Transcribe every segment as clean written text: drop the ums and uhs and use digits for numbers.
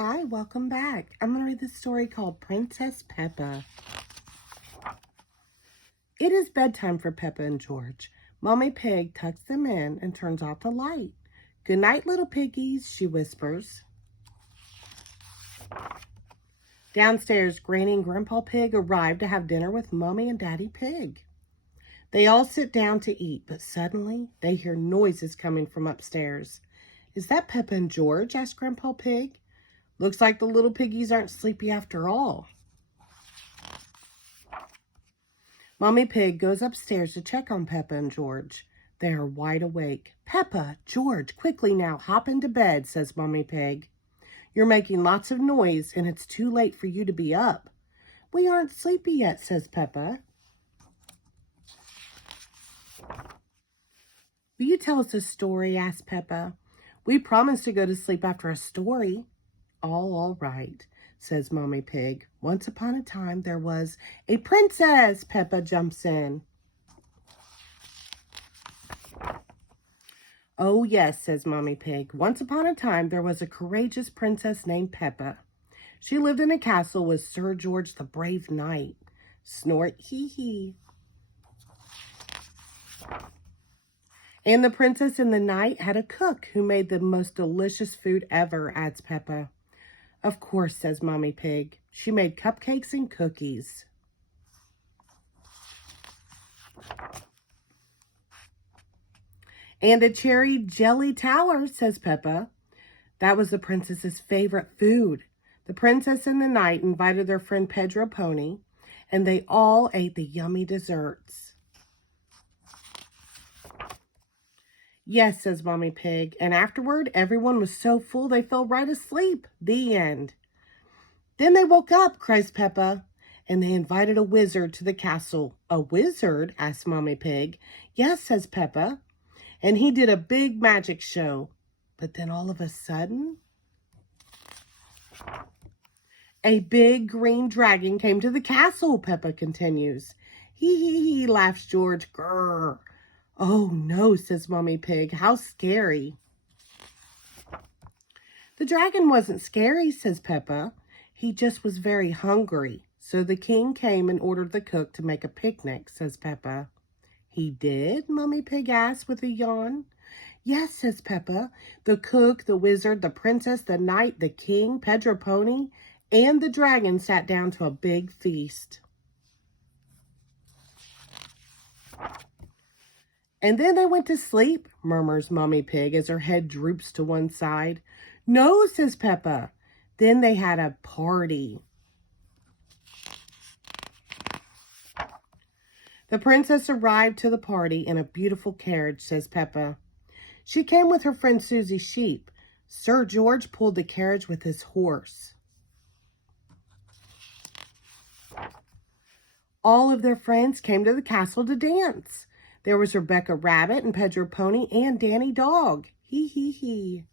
Hi, welcome back. I'm going to read this story called Princess Peppa. It is bedtime for Peppa and George. Mommy Pig tucks them in and turns off the light. Good night, little piggies, she whispers. Downstairs, Granny and Grandpa Pig arrive to have dinner with Mommy and Daddy Pig. They all sit down to eat, but suddenly they hear noises coming from upstairs. Is that Peppa and George? Asked Grandpa Pig. Looks like the little piggies aren't sleepy after all. Mommy Pig goes upstairs to check on Peppa and George. They are wide awake. Peppa, George, quickly now, hop into bed, says Mommy Pig. You're making lots of noise and it's too late for you to be up. We aren't sleepy yet, says Peppa. Will you tell us a story? Asked Peppa. We promised to go to sleep after a story. All right, says Mommy Pig. Once upon a time, there was a princess. Peppa jumps in. Oh, yes, says Mommy Pig. Once upon a time, there was a courageous princess named Peppa. She lived in a castle with Sir George the Brave Knight. Snort, hee. And the princess and the knight had a cook who made the most delicious food ever, adds Peppa. Of course, says Mommy Pig. She made cupcakes and cookies. And a cherry jelly tower, says Peppa. That was the princess's favorite food. The princess and the knight invited their friend Pedro Pony, and they all ate the yummy desserts. Yes, says Mommy Pig, and afterward, everyone was so full they fell right asleep. The end. Then they woke up, cries Peppa, and they invited a wizard to the castle. A wizard? Asked Mommy Pig. Yes, says Peppa, and he did a big magic show. But then all of a sudden, a big green dragon came to the castle, Peppa continues. Hee, laughs George. Grrr. Oh no, says Mommy Pig. How scary. The dragon wasn't scary, says Peppa. He just was very hungry. So the king came and ordered the cook to make a picnic, says Peppa. He did? Mommy Pig asked with a yawn. Yes, says Peppa. The cook, the wizard, the princess, the knight, the king, Pedro Pony, and the dragon sat down to a big feast. And then they went to sleep, murmurs Mommy Pig as her head droops to one side. No, says Peppa. Then they had a party. The princess arrived to the party in a beautiful carriage, says Peppa. She came with her friend Susie Sheep. Sir George pulled the carriage with his horse. All of their friends came to the castle to dance. There was Rebecca Rabbit and Pedro Pony and Danny Dog. Hee.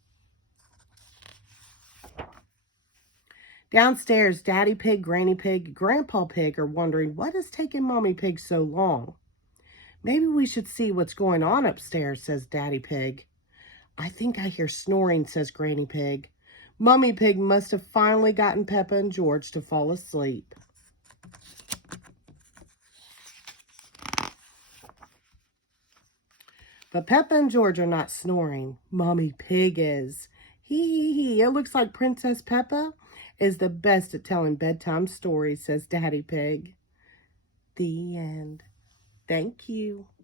Downstairs, Daddy Pig, Granny Pig, Grandpa Pig are wondering what is taking Mommy Pig so long. Maybe we should see what's going on upstairs, says Daddy Pig. I think I hear snoring, says Granny Pig. Mommy Pig must have finally gotten Peppa and George to fall asleep. But Peppa and George are not snoring. Mommy Pig is. Hee. It looks like Princess Peppa is the best at telling bedtime stories, says Daddy Pig. The end. Thank you.